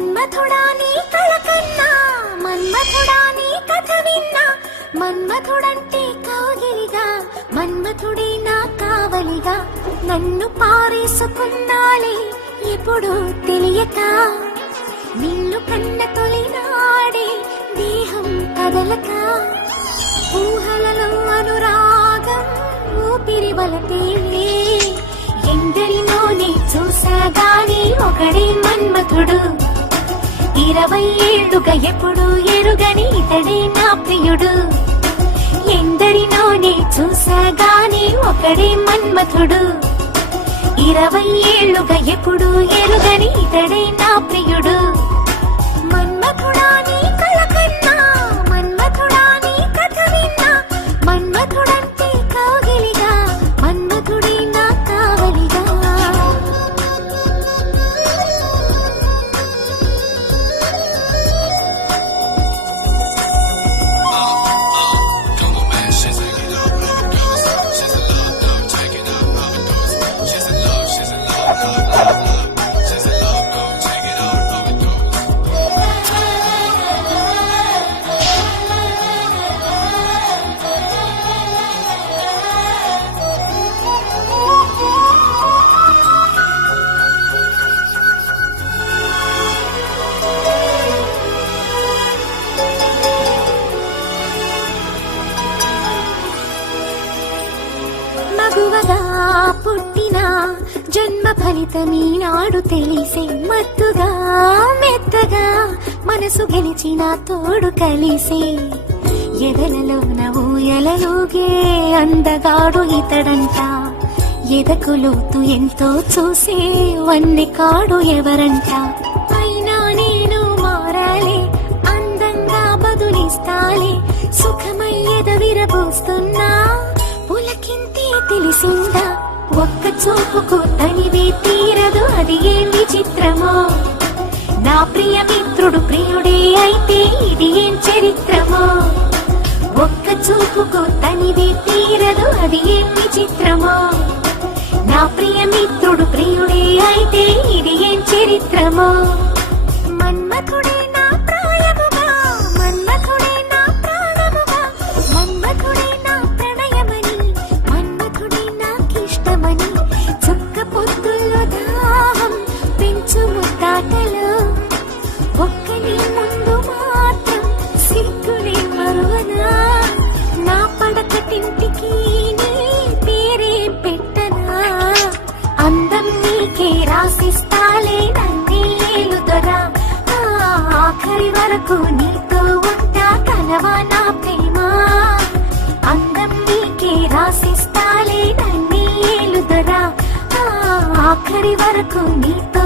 మన్మథుడా నీ కళ కన్నా, మన్మథుడా నీ కథ విన్నా, మన్మథుడంటే కౌగిలిగా, మన్మథుడే నా కావలిగా, నన్ను పారేసుకున్నాలే ఎప్పుడు తెలియక, నిన్ను కన్న తొలినాడే దేహం కదలక, ఊహలలో అనురాగం ఊపిరి వలపేలే, ఎందరినోనే చూసాగాని ఒకడే మన్మథుడు, 20 ఏళ్లుగా ఎప్పుడు ఎరుగని ఇతడే నా ప్రియుడు, ఎందరినోనే చూసాగాని ఒకడే మన్మథుడు, 20 ఏళ్లుగా ఎప్పుడు ఎరుగని ఇతడే నా ప్రియుడు. మన్మథుడా నీ కళ కన్నా, మన్మథుడా నీ కథ విన్నా, మన్మథుడంటే కౌగిలిగా, మన్మథుడే నా కావలిగా. మగువగా పుట్టిన జన్మ ఫలితమీనాడు తెలిసే, మత్తుగా మెత్తగా మనసు గెలిచిన తోడు కలిసే, ఎదలలోన ఊయలలోగే అందగాడు ఇతడంట, ఎదకు లోతు ఎంతో చూసే వన్నె కాడు ఎవరంట, అయినా నేను మారాలే అందంగా బదులిస్తాలే, సుఖమై ఎదవిరబోస్తున్నా పులకింతే తెలిసిందా, ఒక్క చూపుకు తనివే తీరదు అది ఏం విచిత్రమో, నా ప్రియ మిత్రుడు ప్రియుడే అయితే ఇది ఏం చరిత్రమో, ఒక్క చూపుకు తనివే తీరదు అది ఏం విచిత్రమో, నా ప్రియ మిత్రుడు ప్రియుడే అయితే ఇది ఏం చరిత్రమో. మన్మథుడే నా ప్రాయముగా, మన్మథుడే నా ప్రాణముగా, మన్మథుడే నా ప్రణయమని, మన్మథుడే నాకిష్టమని, చుక్క పొద్దుల్లో దాహం పెంచు ముద్దాటలు, ఒక్కని ముందు మాత్రం సిగ్గునే మరువనా, నా పడకటింటికి నీ పేరే పెట్టనా, అందం నీకే రాసిస్తాలే నన్నే ఏలుదొరా, ఆఖరి వరకు నీతో ఉంటా కలవా నా ప్రేమ, అందం నీకే రాసిస్తాలే నన్నే ఏలుదొరా, ఆఖరి వరకు నీతో